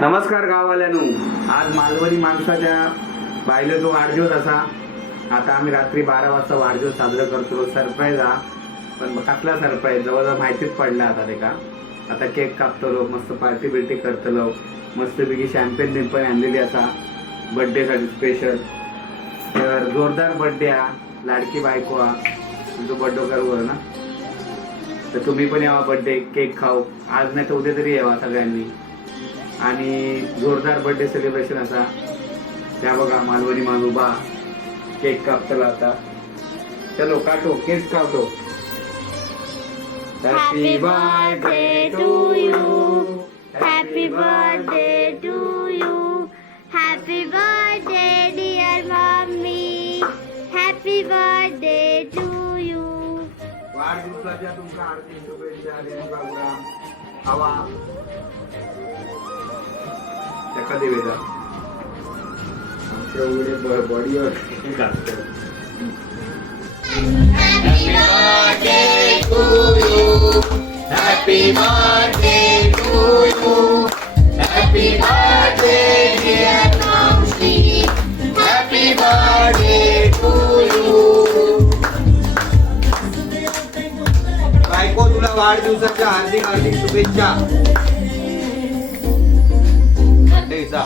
नमस्कार गाववाल्यांनो, आज मालवणी माणसाच्या बायले जो वाढदिवस असा. आता आम्ही रात्री 12 वाजता वाढदिवस साजरा करतो. सरप्राईज हा, पण कसला सरप्राईज जवळजवळ माहितीच पडला आता ते का. आता केक कापतलो, मस्त पार्टी बिर्टी करतलो, मस्तपैकी शॅम्पेन बिम्पन आणलेली असा बड्डेसाठी स्पेशल. तर जोरदार बड्डे हा, लाडकी बायको हा, जो बड्डो करू ना. तर तुम्ही पण यावा बड्डे केक खाऊ, आज नाही तर उद्या तरी यावा सगळ्यांनी. आणि जोरदार बर्थडे सेलिब्रेशन असा. त्या बघा मालवणी मालुबा केक कापतला आता. चलो काटो, केक कापतो. Happy birthday to you, happy birthday to you, happy birthday dear mummy, happy birthday to you. वाढदिवसाच्या तुमच्या हार्दिक शुभेच्छा. प्रोग्राम हवा त्या देवेदा आमच्या एवढे बॉडीवर घालतो. Happy birthday to you. Happy birthday dear Mamsi. Happy birthday to you. बायको तुला वाढदिवसाच्या हार्दिक हार्दिक शुभेच्छा. बर्थडेचा